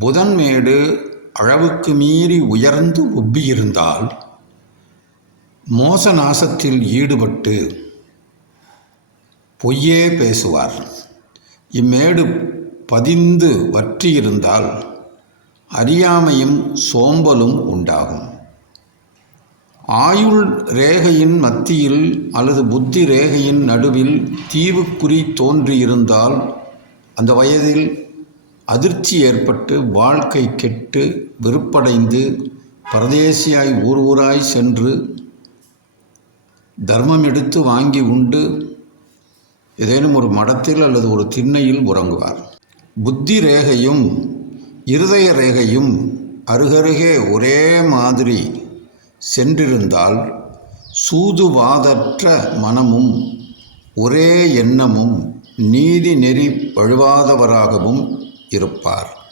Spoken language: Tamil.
புதன்மேடு அளவுக்கு மீறி உயர்ந்து ஒப்பியிருந்தால் மோச நாசத்தில் ஈடுபட்டு பொய்யே பேசுவார். இம்மேடு பதிந்து வற்றியிருந்தால் அறியாமையும் சோம்பலும் உண்டாகும். ஆயுள் ரேகையின் மத்தியில் அல்லது புத்தி ரேகையின் நடுவில் தீவுக்குறி தோன்றியிருந்தால் அந்த வயதில் அதிர்ச்சி ஏற்பட்டு வாழ்க்கை கெட்டு வெறுப்படைந்து பரதேசியாய் ஊர் ஊராய் சென்று தர்மம் எடுத்து வாங்கி உண்டு ஏதேனும் ஒரு மடத்தில் அல்லது ஒரு திண்ணையில் உறங்குவார். புத்தி ரேகையும் இருதய ரேகையும் அருகருகே ஒரே மாதிரி சென்றிருந்தால் சூதுவாதற்ற மனமும் ஒரே எண்ணமும் நீதி நெறி வழுவாதவராகவும் இருப்பார்